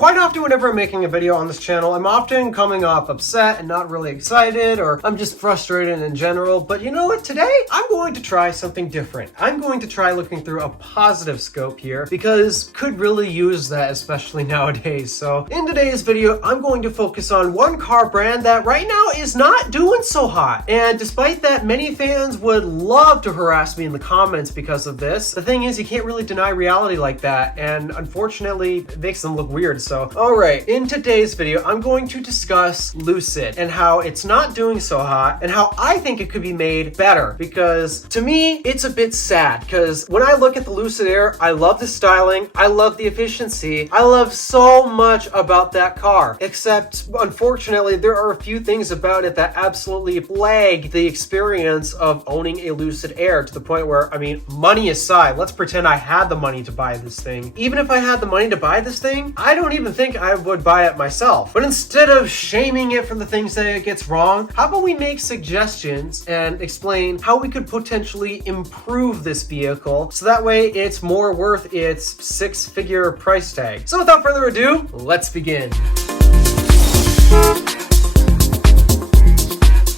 Quite often whenever I'm making a video on this channel, I'm often coming off upset and not really excited, or I'm just frustrated in general. But you know what? Today, I'm going to try something different. I'm going to try looking through a positive scope here because could really use that, especially nowadays. So in today's video, I'm going to focus on one car brand that right now is not doing so hot. And despite that, many fans would love to harass me in the comments because of this. The thing is, you can't really deny reality like that. And unfortunately, it makes them look weird. So, alright, in today's video, I'm going to discuss Lucid and how it's not doing so hot and how I think it could be made better, because to me, it's a bit sad because when I look at the Lucid Air, I love the styling, I love the efficiency, I love so much about that car, except unfortunately, there are a few things about it that absolutely plague the experience of owning a Lucid Air to the point where, I mean, money aside, let's pretend I had the money to buy this thing. Even if I had the money to buy this thing, I don't even think I would buy it myself. But instead of shaming it for the things that it gets wrong, how about we make suggestions and explain how we could potentially improve this vehicle so that way it's more worth its six-figure price tag. So without further ado, let's begin.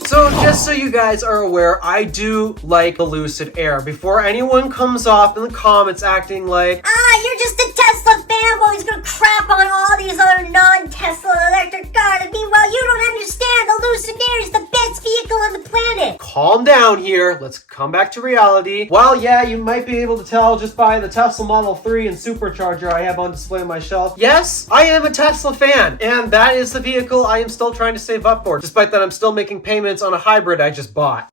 So just so you guys are aware, I do like the Lucid Air. Before anyone comes off in the comments acting like, you're just a Tesla fanboy who's gonna crap on all these other non-Tesla electric cars. Meanwhile, you don't understand the Lucid Air is the best vehicle on the planet. Calm down here. Let's come back to reality. While yeah, you might be able to tell just by the Tesla Model 3 and supercharger I have on display on my shelf. Yes, I am a Tesla fan, and that is the vehicle I am still trying to save up for, despite that I'm still making payments on a hybrid I just bought.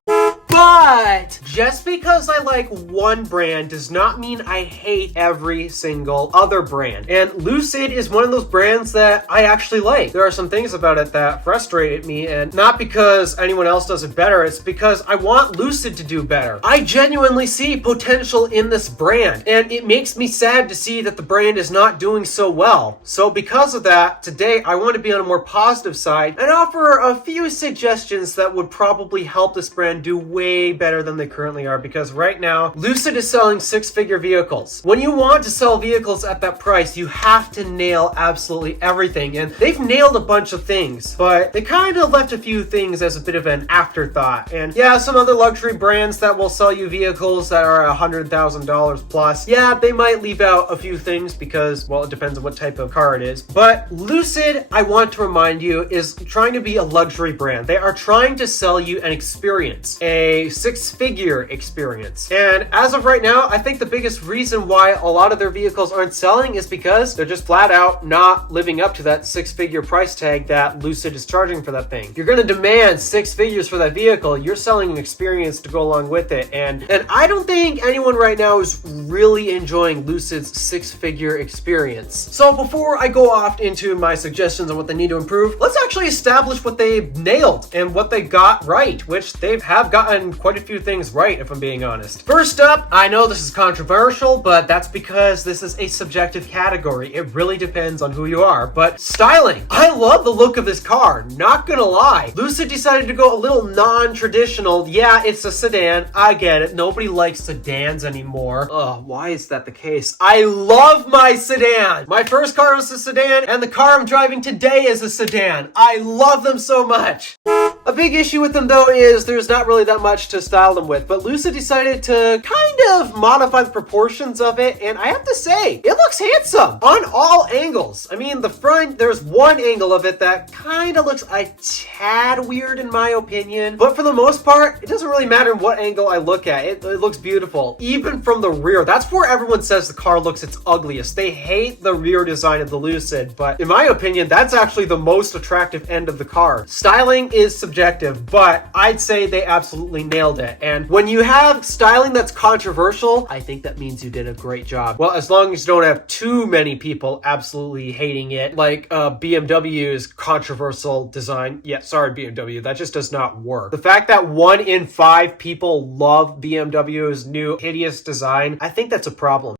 But just because I like one brand does not mean I hate every single other brand. And Lucid is one of those brands that I actually like. There are some things about it that frustrated me, and not because anyone else does it better, it's because I want Lucid to do better. I genuinely see potential in this brand, and it makes me sad to see that the brand is not doing so well. So because of that, today I want to be on a more positive side and offer a few suggestions that would probably help this brand do way better than they currently are, because right now Lucid is selling six-figure vehicles. When you want to sell vehicles at that price, you have to nail absolutely everything, and they've nailed a bunch of things, but they kind of left a few things as a bit of an afterthought. And yeah, some other luxury brands that will sell you vehicles that are $100,000 plus, yeah, they might leave out a few things because, well, it depends on what type of car it is. But Lucid, I want to remind you, is trying to be a luxury brand. They are trying to sell you an experience, a six-figure experience. And as of right now, I think the biggest reason why a lot of their vehicles aren't selling is because they're just flat out not living up to that six-figure price tag that Lucid is charging for that thing. You're going to demand six figures for that vehicle. You're selling an experience to go along with it. And I don't think anyone right now is really enjoying Lucid's six-figure experience. So before I go off into my suggestions on what they need to improve, let's actually establish what they nailed and what they got right, which they have gotten quite a few things right, if I'm being honest. First up, I know this is controversial, but that's because this is a subjective category. It really depends on who you are. But styling. I love the look of this car, not gonna lie. Lucid decided to go a little non-traditional. Yeah, it's a sedan. I get it. Nobody likes sedans anymore. Ugh, why is that the case? I love my sedan. My first car was a sedan, and the car I'm driving today is a sedan. I love them so much. A big issue with them though is there's not really that much to style them with, but Lucid decided to kind of modify the proportions of it, and I have to say, it looks handsome on all angles. I mean, the front, there's one angle of it that kind of looks a tad weird in my opinion, but for the most part, it doesn't really matter what angle I look at. It looks beautiful. Even from the rear, that's where everyone says the car looks its ugliest. They hate the rear design of the Lucid, but in my opinion, that's actually the most attractive end of the car. Styling is subjective, but I'd say they absolutely nailed it. And when you have styling that's controversial, I think that means you did a great job. Well, as long as you don't have too many people absolutely hating it, like BMW's controversial design. Yeah, sorry, BMW, that just does not work. The fact that 1 in 5 people love BMW's new hideous design, I think that's a problem.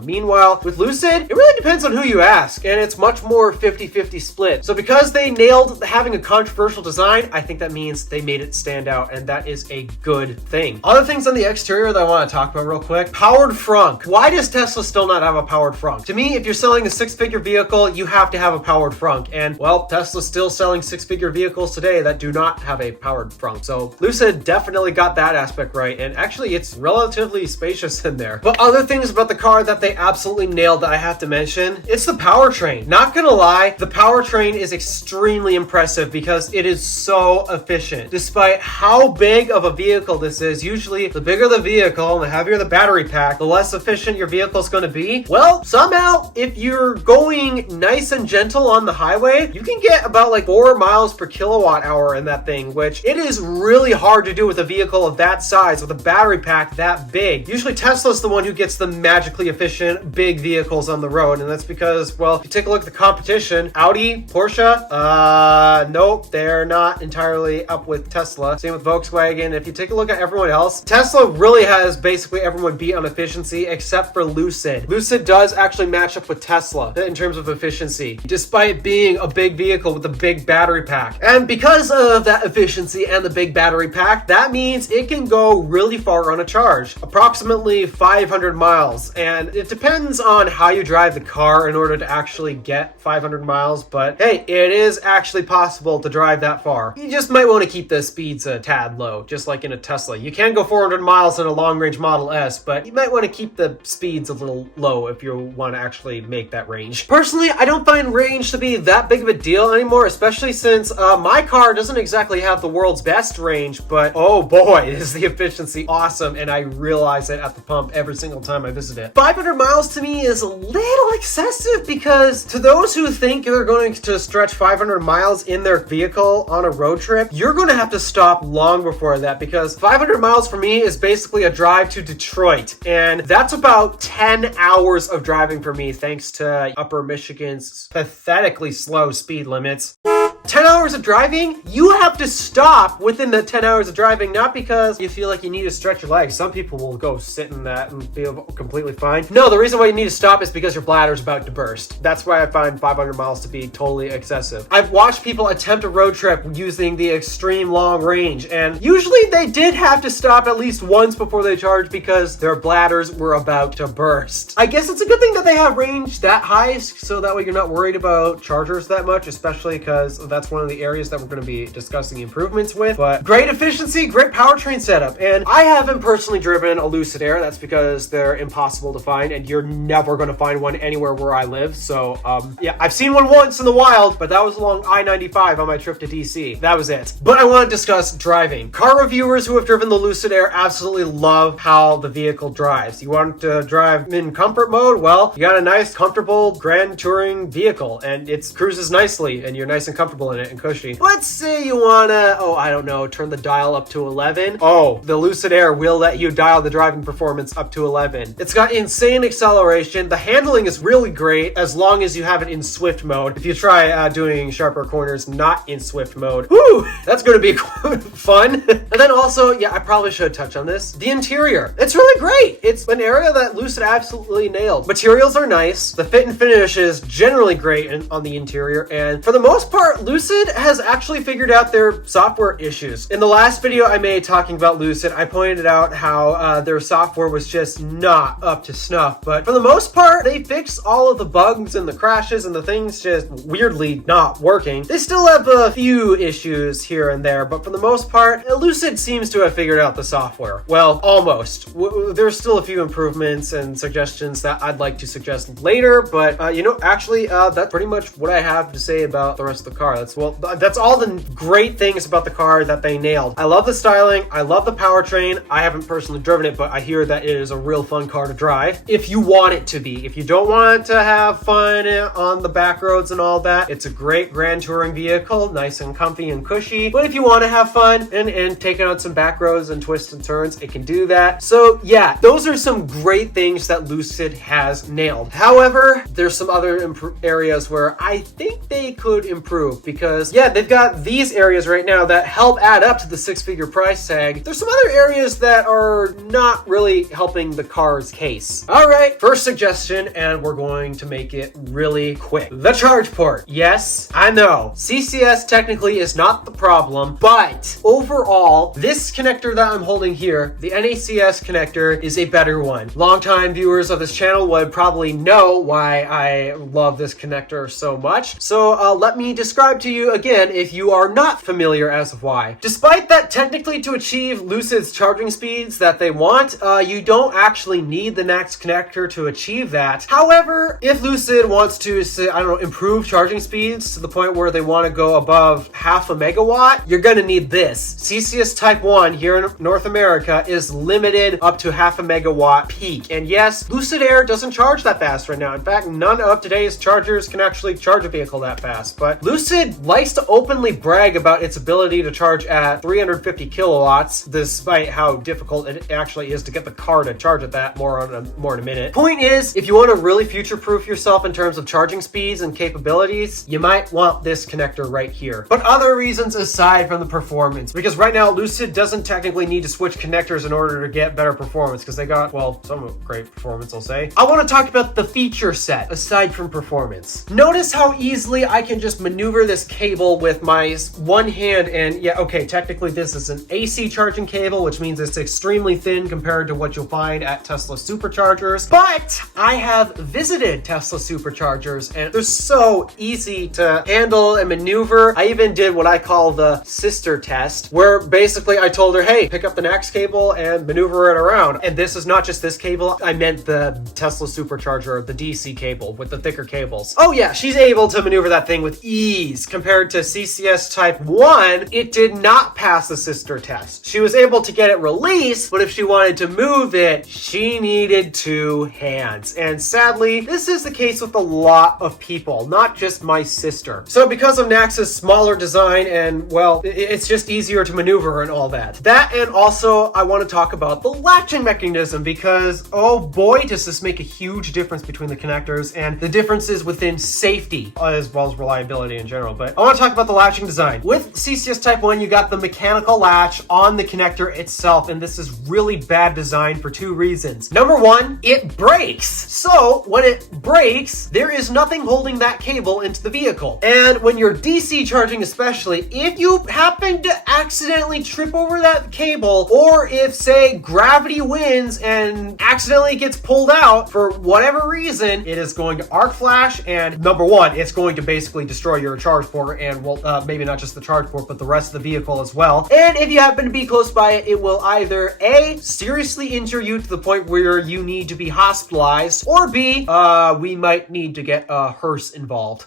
Meanwhile, with Lucid, it really depends on who you ask, and it's much more 50-50 split. So because they nailed having a controversial design, I think that means they made it stand out, and that is a good thing. Other things on the exterior that I want to talk about real quick. Powered frunk. Why does Tesla still not have a powered frunk? To me, if you're selling a six-figure vehicle, you have to have a powered frunk. And well, Tesla's still selling six-figure vehicles today that do not have a powered frunk. So Lucid definitely got that aspect right. And actually, it's relatively spacious in there. But other things about the car that they absolutely nailed that I have to mention, it's the powertrain. Not gonna lie, the powertrain is extremely impressive because it is so efficient. Despite how big of a vehicle this is, usually the bigger the vehicle and the heavier the battery pack, the less efficient your vehicle is going to be. Well, somehow, if you're going nice and gentle on the highway, you can get about like 4 miles per kilowatt hour in that thing, which it is really hard to do with a vehicle of that size, with a battery pack that big. Usually Tesla's the one who gets the magically efficient big vehicles on the road, and that's because, well, if you take a look at the competition, Audi, Porsche, nope, they're not entirely up with Tesla. Same with Volkswagen. If you take a look at everyone else, Tesla really has basically everyone beat on efficiency except for Lucid. Lucid does actually match up with Tesla in terms of efficiency, despite being a big vehicle with a big battery pack. And because of that efficiency and the big battery pack, that means it can go really far on a charge, approximately 500 miles. And it depends on how you drive the car in order to actually get 500 miles, but hey, it is actually possible to drive that far. You just might want to keep the speeds a tad low, just like in a Tesla. You can go 400 miles in a long-range Model S, but you might want to keep the speeds a little low if you want to actually make that range. Personally, I don't find range to be that big of a deal anymore, especially since my car doesn't exactly have the world's best range, but oh boy, is the efficiency awesome, and I realize it at the pump every single time I visit it. 500 miles to me is a little excessive because to those who think they're going to stretch 500 miles in their vehicle on a road trip, you're going to have to stop long before that, because 500 miles for me is basically a drive to Detroit, and that's about 10 hours of driving for me thanks to Upper Michigan's pathetically slow speed limits. 10 hours of driving, you have to stop within the 10 hours of driving, not because you feel like you need to stretch your legs. Some people will go sit in that and feel completely fine. No, the reason why you need to stop is because your bladder's about to burst. That's why I find 500 miles to be totally excessive. I've watched people attempt a road trip using the extreme long range, and usually they did have to stop at least once before they charged because their bladders were about to burst. I guess it's a good thing that they have range that high, so that way you're not worried about chargers that much, especially because that's one of the areas that we're going to be discussing improvements with. But great efficiency, great powertrain setup. And I haven't personally driven a Lucid Air. That's because they're impossible to find, and you're never going to find one anywhere where I live. So yeah, I've seen one once in the wild, but that was along I-95 on my trip to DC. That was it. But I want to discuss driving. Car reviewers who have driven the Lucid Air absolutely love how the vehicle drives. You want to drive in comfort mode? Well, you got a nice, comfortable grand touring vehicle, and it cruises nicely, and you're nice and comfortable in it and cushy. Let's say you wanna, I don't know, turn the dial up to 11. Oh, the Lucid Air will let you dial the driving performance up to 11. It's got insane acceleration. The handling is really great as long as you have it in Swift mode. If you try doing sharper corners not in Swift mode, whoo, that's gonna be fun. And then also, yeah, I probably should touch on this. The interior. It's really great. It's an area that Lucid absolutely nailed. Materials are nice. The fit and finish is generally great on the interior, and for the most part, Lucid has actually figured out their software issues. In the last video I made talking about Lucid, I pointed out how their software was just not up to snuff, but for the most part, they fixed all of the bugs and the crashes and the things just weirdly not working. They still have a few issues here and there, but for the most part, Lucid seems to have figured out the software. Well, almost. There's still a few improvements and suggestions that I'd like to suggest later, but actually, that's pretty much what I have to say about the rest of the car. That's all the great things about the car that they nailed. I love the styling. I love the powertrain. I haven't personally driven it, but I hear that it is a real fun car to drive. If you want it to be. If you don't want to have fun on the back roads and all that, it's a great grand touring vehicle, nice and comfy and cushy. But if you want to have fun and take it on some back roads and twists and turns, it can do that. So yeah, those are some great things that Lucid has nailed. However, there's some other areas where I think they could improve. future-proof because, yeah, they've got these areas right now that help add up to the six-figure price tag. There's some other areas that are not really helping the car's case. All right, first suggestion, and we're going to make it really quick. The charge port. Yes, I know. CCS technically is not the problem, but overall, this connector that I'm holding here, the NACS connector, is a better one. Longtime viewers of this channel would probably know why I love this connector so much. So let me describe to you again if you are not familiar as of why. Despite that technically to achieve Lucid's charging speeds that they want, you don't actually need the NACS connector to achieve that. However, if Lucid wants to, I don't know, improve charging speeds to the point where they want to go above half a megawatt, you're going to need this. CCS Type 1 here in North America is limited up to half a megawatt peak. And yes, Lucid Air doesn't charge that fast right now. In fact, none of today's chargers can actually charge a vehicle that fast. But Lucid likes to openly brag about its ability to charge at 350 kilowatts, despite how difficult it actually is to get the car to charge at that. More in a minute. Point is, if you want to really future-proof yourself in terms of charging speeds and capabilities, you might want this connector right here. But other reasons aside from the performance, because right now Lucid doesn't technically need to switch connectors in order to get better performance, because they got, well, some great performance, I'll say. I want to talk about the feature set aside from performance. Notice how easily I can just maneuver this cable with my one hand, and yeah, okay, technically this is an AC charging cable, which means it's extremely thin compared to what you'll find at Tesla superchargers, but I have visited Tesla superchargers and they're so easy to handle and maneuver. I even did what I call the sister test, where basically I told her, hey, pick up the NACS cable and maneuver it around. And this is not just this cable, I meant the Tesla supercharger, the DC cable with the thicker cables. Oh yeah, she's able to maneuver that thing with ease. Compared to CCS Type 1, it did not pass the sister test. She was able to get it released, but if she wanted to move it, she needed two hands. And sadly, this is the case with a lot of people, not just my sister. So because of NACS's smaller design and, well, it's just easier to maneuver and all that. That, and also I want to talk about the latching mechanism because, oh boy, does this make a huge difference between the connectors and the differences within safety as well as reliability in general. But I want to talk about the latching design. With CCS Type 1, you got the mechanical latch on the connector itself, and this is really bad design for two reasons. Number one, it breaks. So when it breaks, there is nothing holding that cable into the vehicle. And when you're DC charging especially, if you happen to accidentally trip over that cable, or if, say, gravity wins and accidentally gets pulled out for whatever reason, it is going to arc flash, and number one, it's going to basically destroy your charge port, and well, maybe not just the charge port, but the rest of the vehicle as well. And if you happen to be close by it, it will either A, seriously injure you to the point where you need to be hospitalized, or B, we might need to get a hearse involved.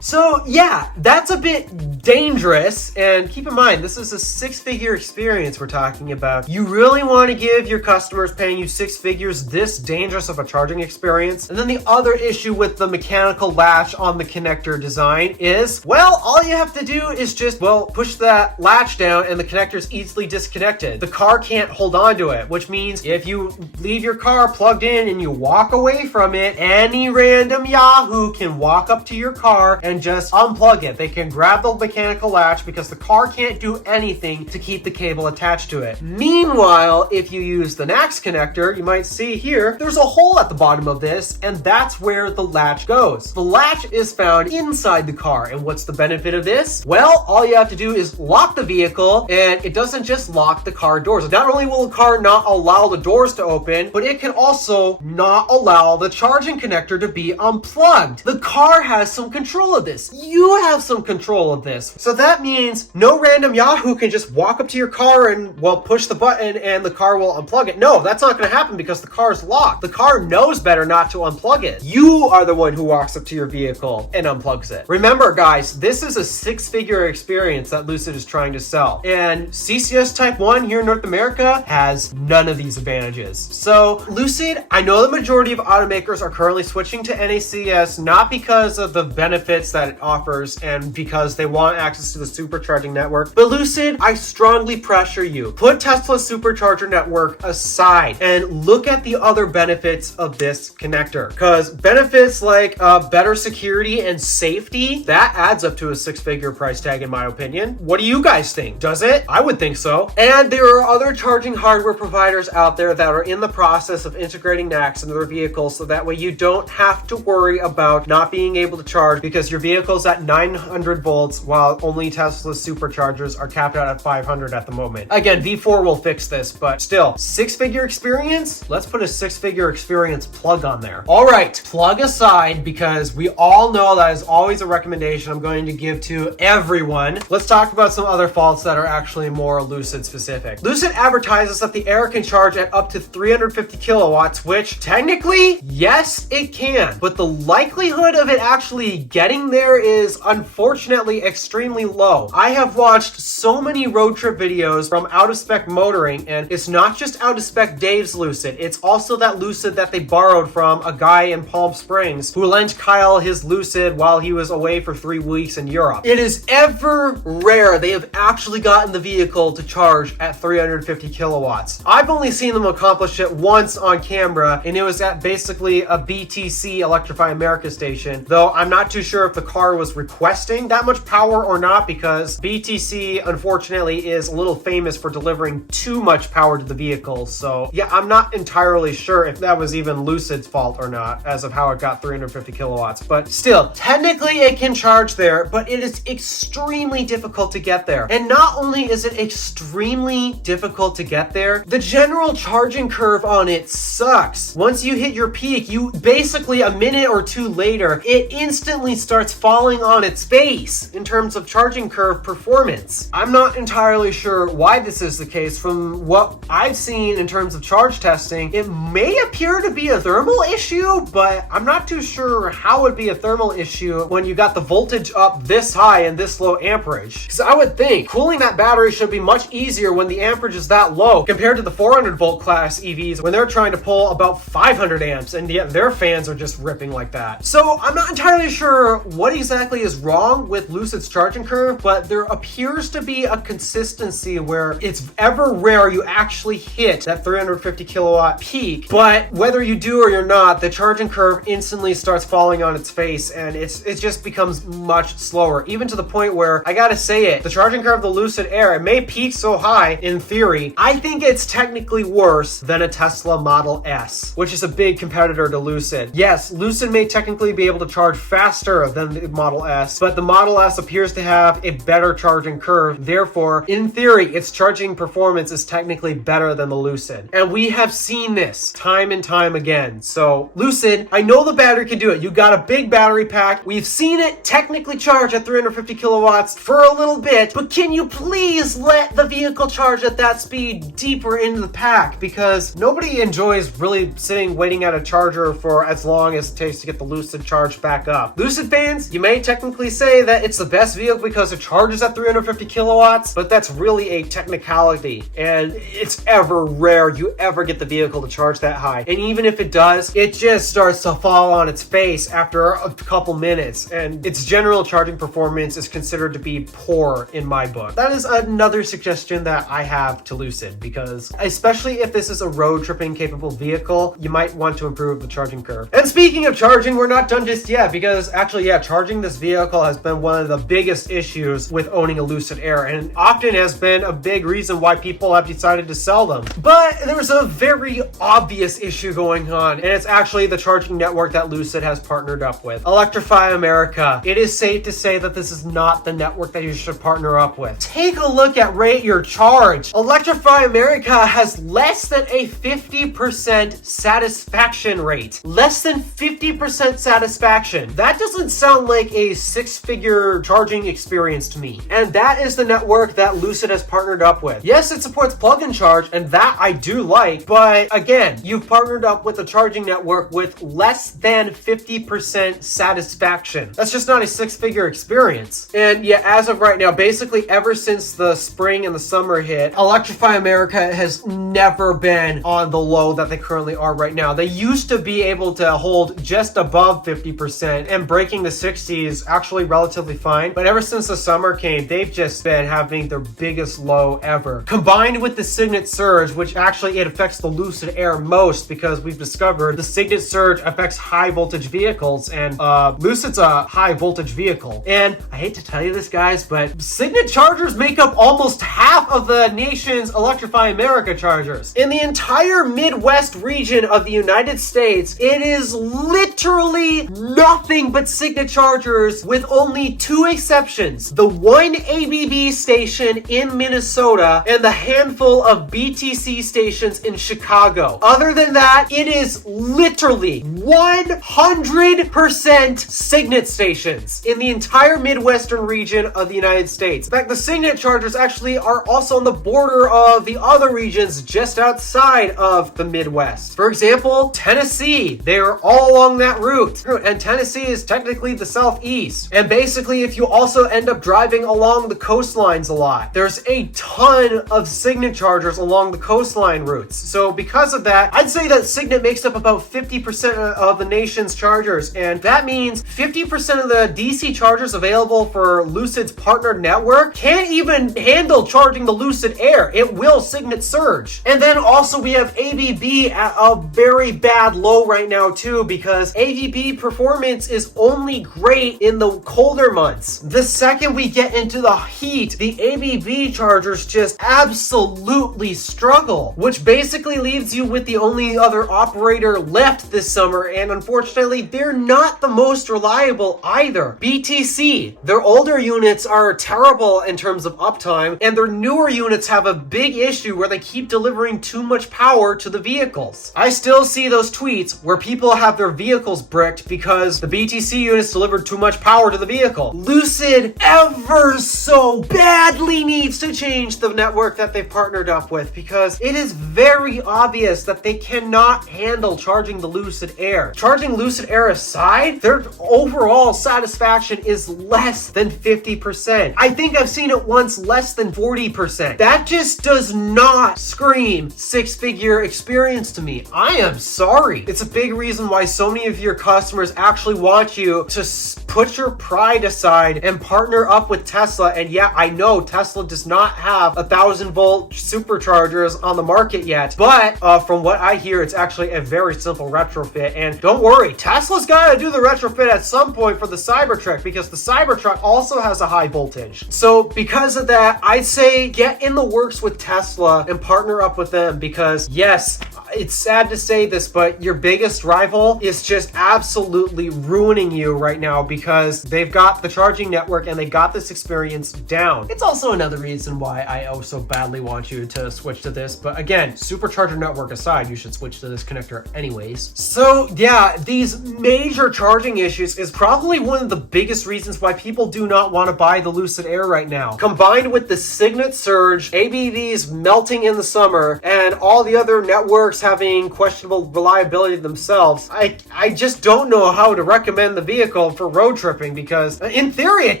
So yeah, that's a bit dangerous, and keep in mind, this is a six-figure experience we're talking about. You really want to give your customers paying you six figures this dangerous of a charging experience? And then the other issue with the mechanical latch on the connector design is, well, all you have to do is just, well, push that latch down and the connector is easily disconnected. The car can't hold on to it, which means if you leave your car plugged in and you walk away from it, any random yahoo can walk up to your car and just unplug it. They can grab the mechanical latch because the car can't do anything to keep the cable attached to it. Meanwhile, if you use the NACS connector, you might see here, there's a hole at the bottom of this, and that's where the latch goes. The latch is found inside the car, and what's the benefit of this? Well, all you have to do is lock the vehicle, and it doesn't just lock the car doors. Not only will the car not allow the doors to open, but it can also not allow the charging connector to be unplugged. The car has some control of this. You have some control of this. So that means no random yahoo can just walk up to your car and, well, push the button and the car will unplug it. No, that's not going to happen because the car is locked. The car knows better not to unplug it. You are the one who walks up to your vehicle and unplugs it. Remember, guys, this is a six-figure experience that Lucid is trying to sell. And CCS Type 1 here in North America has none of these advantages. So Lucid, I know the majority of automakers are currently switching to NACS not because of the benefits benefits that it offers and because they want access to the supercharging network. But Lucid, I strongly pressure you, put Tesla's supercharger network aside and look at the other benefits of this connector, because benefits like better security and safety, that adds up to a six-figure price tag in my opinion. What do you guys think? Does it? I would think so. And there are other charging hardware providers out there that are in the process of integrating NACS into their vehicles, so that way you don't have to worry about not being able to charge because your vehicle's at 900 volts while only Tesla's superchargers are capped out at 500 at the moment. Again, V4 will fix this, but still, six-figure experience? Let's put a six-figure experience plug on there. All right, plug aside, because we all know that is always a recommendation I'm going to give to everyone. Let's talk about some other faults that are actually more Lucid specific. Lucid advertises that the Air can charge at up to 350 kilowatts, which technically, yes, it can, but the likelihood of it actually getting there is unfortunately extremely low. I have watched so many road trip videos from Out of Spec Motoring, and it's not just Out of Spec Dave's Lucid, it's also that Lucid that they borrowed from a guy in Palm Springs who lent Kyle his Lucid while he was away for 3 weeks in Europe. It is ever rare they have actually gotten the vehicle to charge at 350 kilowatts. I've only seen them accomplish it once on camera, and it was at basically a BTC Electrify America station, though I'm not too sure if the car was requesting that much power or not, because BTC unfortunately is a little famous for delivering too much power to the vehicle. So yeah, I'm not entirely sure if that was even Lucid's fault or not as of how it got 350 kilowatts, but still, technically it can charge there, but it is extremely difficult to get there. And not only is it extremely difficult to get there, the general charging curve on it sucks. Once you hit your peak, you basically a minute or two later, it instantly starts falling on its face in terms of charging curve performance. I'm not entirely sure why this is the case. From what I've seen in terms of charge testing, it may appear to be a thermal issue, but I'm not too sure how it would be a thermal issue when you got the voltage up this high and this low amperage. Because I would think cooling that battery should be much easier when the amperage is that low compared to the 400 volt class EVs when they're trying to pull about 500 amps, and yet their fans are just ripping like that. So I'm not entirely sure what exactly is wrong with Lucid's charging curve, but there appears to be a consistency where it's ever rare you actually hit that 350 kilowatt peak, but whether you do or you're not, the charging curve instantly starts falling on its face, and it just becomes much slower, even to the point where, I gotta say it, the charging curve of the Lucid Air, it may peak so high in theory, I think it's technically worse than a Tesla Model S, which is a big competitor to Lucid. Yes, Lucid may technically be able to charge faster than the Model S, but the Model S appears to have a better charging curve. Therefore, in theory, its charging performance is technically better than the Lucid. And we have seen this time and time again. So Lucid, I know the battery can do it. You got a big battery pack. We've seen it technically charge at 350 kilowatts for a little bit, but can you please let the vehicle charge at that speed deeper into the pack? Because nobody enjoys really sitting waiting at a charger for as long as it takes to get the Lucid charged back up. Lucid fans, you may technically say that it's the best vehicle because it charges at 350 kilowatts, but that's really a technicality, and it's ever rare you ever get the vehicle to charge that high. And even if it does, it just starts to fall on its face after a couple minutes, and its general charging performance is considered to be poor in my book. That is another suggestion that I have to Lucid, because especially if this is a road tripping capable vehicle, you might want to improve the charging curve. And speaking of charging, we're not done just yet, because actually, yeah, charging this vehicle has been one of the biggest issues with owning a Lucid Air, and often has been a big reason why people have decided to sell them. But there's a very obvious issue going on, and it's actually the charging network that Lucid has partnered up with. Electrify America. It is safe to say that this is not the network that you should partner up with. Take a look at Rate Your Charge. Electrify America has less than a 50% satisfaction rate. Less than 50% satisfaction. That doesn't sound like a six-figure charging experience to me. And that is the network that Lucid has partnered up with. Yes, it supports plug-in charge, and that I do like, but again, you've partnered up with a charging network with less than 50% satisfaction. That's just not a six-figure experience. And yeah, as of right now, basically ever since the spring and the summer hit, Electrify America has never been on the low that they currently are right now. They used to be able to hold just above 50%, and breaking the 60s actually relatively fine, but ever since the summer came, they've just been having their biggest low ever. Combined with the Signet Surge, which actually it affects the Lucid Air most because we've discovered the Signet Surge affects high voltage vehicles, and Lucid's a high voltage vehicle. And I hate to tell you this, guys, but Signet chargers make up almost half of the nation's Electrify America chargers. In the entire Midwest region of the United States, it is literally nothing but Signet chargers, with only 2 exceptions: the one ABB station in Minnesota and the handful of BTC stations in Chicago. Other than that, it is literally 100% Signet stations in the entire Midwestern region of the United States. In fact, the Signet chargers actually are also on the border of the other regions just outside of the Midwest. For example, Tennessee, they're all along that route. And Tennessee is technically the southeast. And basically, if you also end up driving along the coastlines a lot, there's a ton of Signet chargers along the coastline routes. So because of that, I'd say that Signet makes up about 50% of the nation's chargers. And that means 50% of the DC chargers available for Lucid's partner network can't even handle charging the Lucid Air. It will Signet Surge. And then also we have ABB at a very bad low right now too, because ABB performance is only great in the colder months. The second we get into the heat, the ABB chargers just absolutely struggle, which basically leaves you with the only other operator left this summer, and unfortunately they're not the most reliable either. BTC, their older units are terrible in terms of uptime, and their newer units have a big issue where they keep delivering too much power to the vehicles. I still see those tweets where people have their vehicles bricked because the BTC units delivered too much power to the vehicle. Lucid ever so badly needs to change the network that they've partnered up with, because it is very obvious that they cannot handle charging the Lucid Air. Charging Lucid Air aside, their overall satisfaction is less than 50%. I think I've seen it once less than 40%. That just does not scream six-figure experience to me. I am sorry. It's a big reason why so many of your customers actually want you to put your pride aside and partner up with Tesla. And yeah, I know Tesla does not have 1,000-volt superchargers on the market yet, but from what I hear, it's actually a very simple retrofit. And don't worry, Tesla's got to do the retrofit at some point for the Cybertruck, because the Cybertruck also has a high voltage. So because of that, I'd say get in the works with Tesla and partner up with them, because yes, it's sad to say this, but your biggest rival is just absolutely ruining you right now, because they've got the charging network and they got this experience down. It's also another reason why I so badly want you to switch to this, but again, supercharger network aside, you should switch to this connector anyways. So yeah, these major charging issues is probably one of the biggest reasons why people do not want to buy the Lucid Air right now. Combined with the Signet Surge, ABVs melting in the summer, and all the other networks having questionable reliability themselves, I just don't know how to recommend the vehicle for road tripping, because in theory it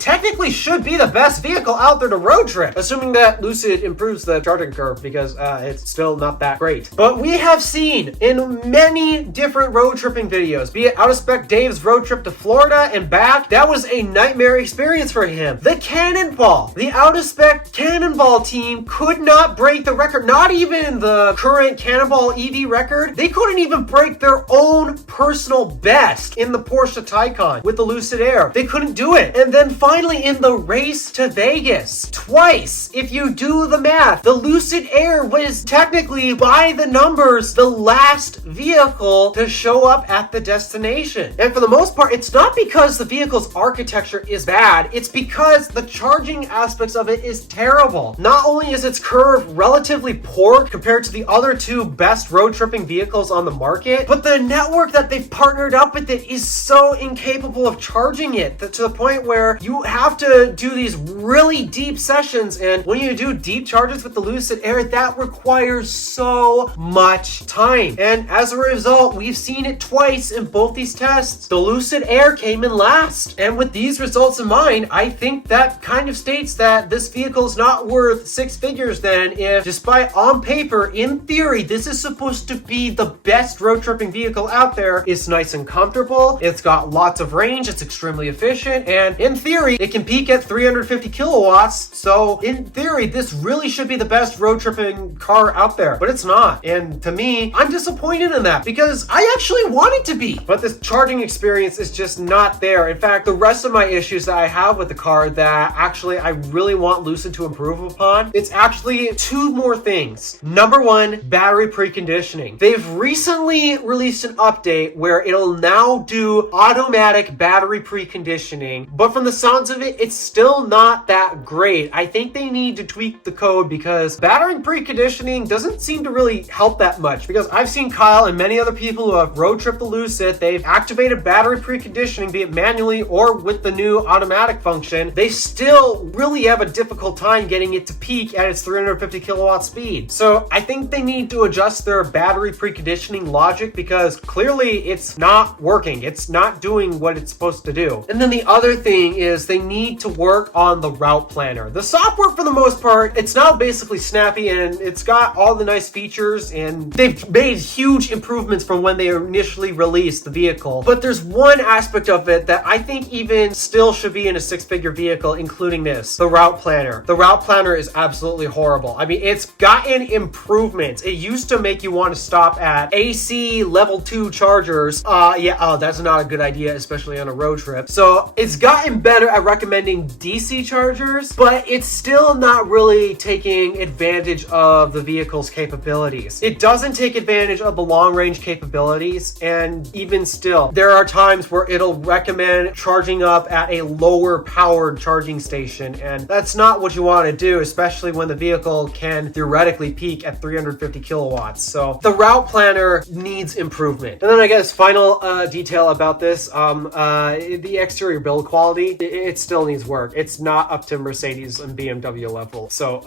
technically should be the best vehicle out there to road trip, assuming that Lucid improves the charging curve, because it's still not that great. But we have seen in many different road tripping videos, be it Out of Spec Dave's road trip to Florida and back, that was a nightmare experience for him. The Cannonball, the Out of Spec Cannonball team could not break the record, not even the current Cannonball EV record. They couldn't even break their own personal best in the Porsche Taycan with the Lucid Air. They couldn't do it. And then finally in the race to Vegas, twice, if you do the math, the Lucid Air was technically, by the numbers, the last vehicle to show up at the destination. And for the most part, it's not because the vehicle's architecture is bad, it's because the charging aspects of it is terrible. Not only is its curve relatively poor compared to the other two best road tripping vehicles on the market, but the network that they've partnered up with it is so incapable of charging it to the point where you have to do these really deep sessions, and when you do deep charges with the Lucid Air, that requires so much time. And as a result, we've seen it twice in both these tests. The Lucid Air came in last. And with these results in mind, I think that kind of states that this vehicle is not worth six figures then, if despite on paper, in theory, this is supposed supposed to be the best road tripping vehicle out there. It's nice and comfortable, it's got lots of range, it's extremely efficient, and in theory, it can peak at 350 kilowatts. So in theory, this really should be the best road tripping car out there, but it's not. And to me, I'm disappointed in that because I actually want it to be, but this charging experience is just not there. In fact, the rest of my issues that I have with the car that actually I really want Lucid to improve upon, it's actually two more things. Number one, battery preconditioning. They've recently released an update where it'll now do automatic battery preconditioning, but from the sounds of it, it's still not that great. I think they need to tweak the code because battery preconditioning doesn't seem to really help that much, because I've seen Kyle and many other people who have road tripped the Lucid, they've activated battery preconditioning, be it manually or with the new automatic function. They still really have a difficult time getting it to peak at its 350 kilowatt speed. So I think they need to adjust their battery preconditioning logic because clearly it's not working. It's not doing what it's supposed to do. And then the other thing is they need to work on the route planner. The software, for the most part, it's now basically snappy and it's got all the nice features, and they've made huge improvements from when they initially released the vehicle. But there's one aspect of it that I think even still should be in a six-figure vehicle, including this, the route planner. The route planner is absolutely horrible. I mean, it's gotten improvements. It used to make you want to stop at AC level 2 chargers. That's not a good idea, especially on a road trip. So it's gotten better at recommending DC chargers, but it's still not really taking advantage of the vehicle's capabilities. It doesn't take advantage of the long range capabilities, and even still, there are times where it'll recommend charging up at a lower powered charging station, and that's not what you want to do, especially when the vehicle can theoretically peak at 350 kilowatts. So the route planner needs improvement. And then I guess final detail about this, the exterior build quality, it still needs work. It's not up to Mercedes and BMW level. So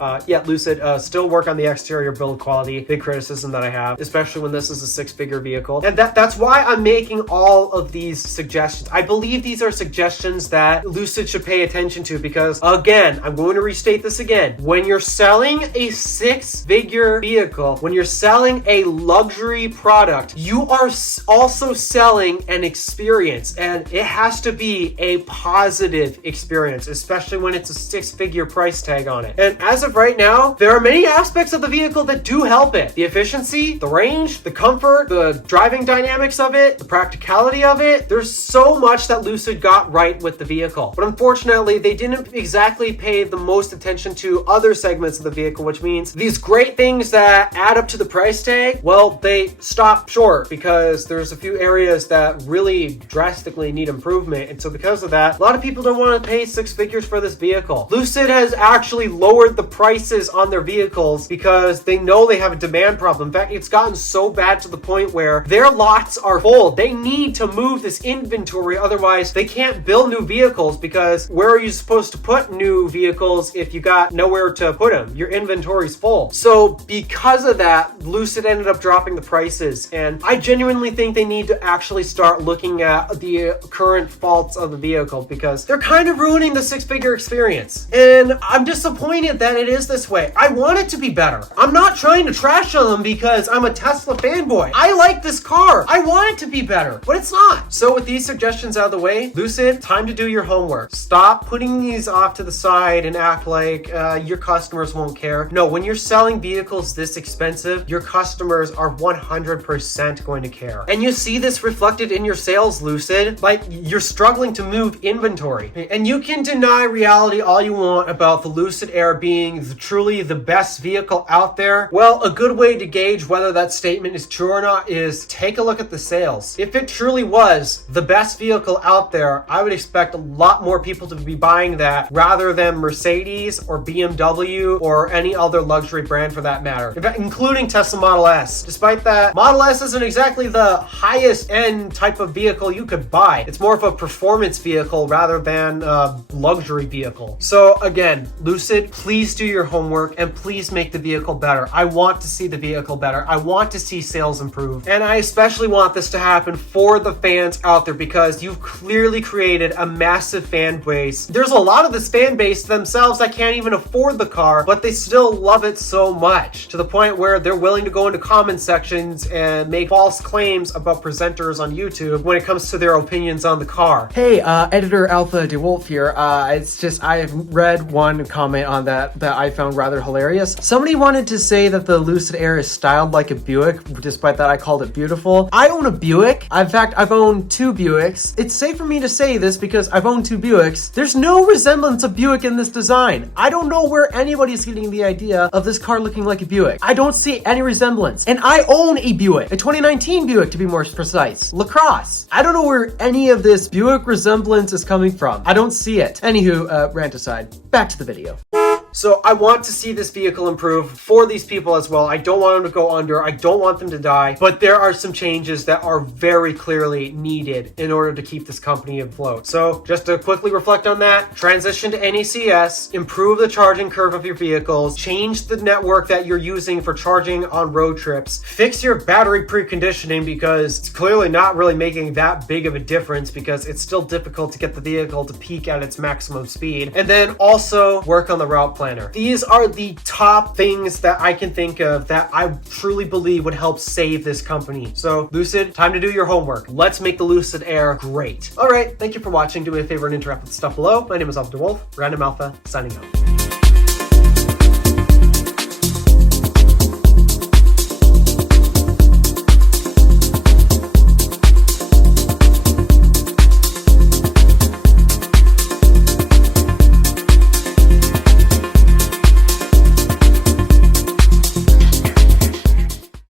Lucid, still work on the exterior build quality. Big criticism that I have, especially when this is a six-figure vehicle. And that's why I'm making all of these suggestions. I believe these are suggestions that Lucid should pay attention to because, again, I'm going to restate this again. When you're selling a six-figure vehicle, when you're selling a luxury product, you are also selling an experience, and it has to be a positive experience, especially when it's a six-figure price tag on it. And as of right now, there are many aspects of the vehicle that do help it. The efficiency, the range, the comfort, the driving dynamics of it, the practicality of it. There's so much that Lucid got right with the vehicle. But unfortunately, they didn't exactly pay the most attention to other segments of the vehicle, which means these great things that add up to the price tag, well, they stop short because there's a few areas that really drastically need improvement. And so because of that, a lot of people don't want to pay six figures for this vehicle. Lucid has actually lowered the prices on their vehicles because they know they have a demand problem. In fact, it's gotten so bad to the point where their lots are full. They need to move this inventory, otherwise they can't build new vehicles, because where are you supposed to put new vehicles if you got nowhere to put them? Your inventory's full. So because of that, Lucid ended up dropping the prices, and I genuinely think they need to actually start looking at the current faults of the vehicle because they're kind of ruining the six-figure experience. And I'm disappointed that it is this way. I want it to be better. I'm not trying to trash on them because I'm a Tesla fanboy. I like this car. I want it to be better, but it's not. So with these suggestions out of the way, Lucid, time to do your homework. Stop putting these off to the side and act like your customers won't care. No, when you're selling vehicles this expensive, your customers are 100% going to care. And you see this reflected in your sales, Lucid. Like, you're struggling to move inventory. And you can deny reality all you want about the Lucid Air being truly the best vehicle out there. Well, a good way to gauge whether that statement is true or not is take a look at the sales. If it truly was the best vehicle out there, I would expect a lot more people to be buying that rather than Mercedes or BMW or any other luxury brand for that matter, in fact, including Tesla Model S. Despite that, Model S isn't exactly the highest end type of vehicle you could buy. It's more of a performance vehicle rather than a luxury vehicle. So again, Lucid, please do your homework and please make the vehicle better. I want to see the vehicle better. I want to see sales improve. And I especially want this to happen for the fans out there because you've clearly created a massive fan base. There's a lot of this fan base themselves that can't even afford the car, but they still love it so much to the point where they're willing to go into comment sections and make false claims about presenters on YouTube when it comes to their opinions on the car. Hey, editor Alpha DeWolf here. It's just I have read one comment on that I found rather hilarious. Somebody wanted to say that the Lucid Air is styled like a Buick, despite that I called it beautiful. I own a Buick. In fact, I've owned 2 Buicks. It's safe for me to say this because I've owned 2 Buicks. There's no resemblance of Buick in this design. I don't know where anybody's getting the idea of this car looking like a Buick. I don't see any resemblance. And I own a Buick, a 2019 Buick to be more precise. LaCrosse. I don't know where any of this Buick resemblance is coming from. I don't see it. Anywho, rant aside, back to the video. So I want to see this vehicle improve for these people as well. I don't want them to go under. I don't want them to die. But there are some changes that are very clearly needed in order to keep this company afloat. So just to quickly reflect on that, transition to NACS, improve the charging curve of your vehicles, change the network that you're using for charging on road trips, fix your battery preconditioning because it's clearly not really making that big of a difference because it's still difficult to get the vehicle to peak at its maximum speed. And then also work on the route planner. These are the top things that I can think of that I truly believe would help save this company. So Lucid, time to do your homework. Let's make the Lucid Air great. All right, thank you for watching. Do me a favor and interact with the stuff below. My name is Alpha DeWolf, Random Alpha, signing out.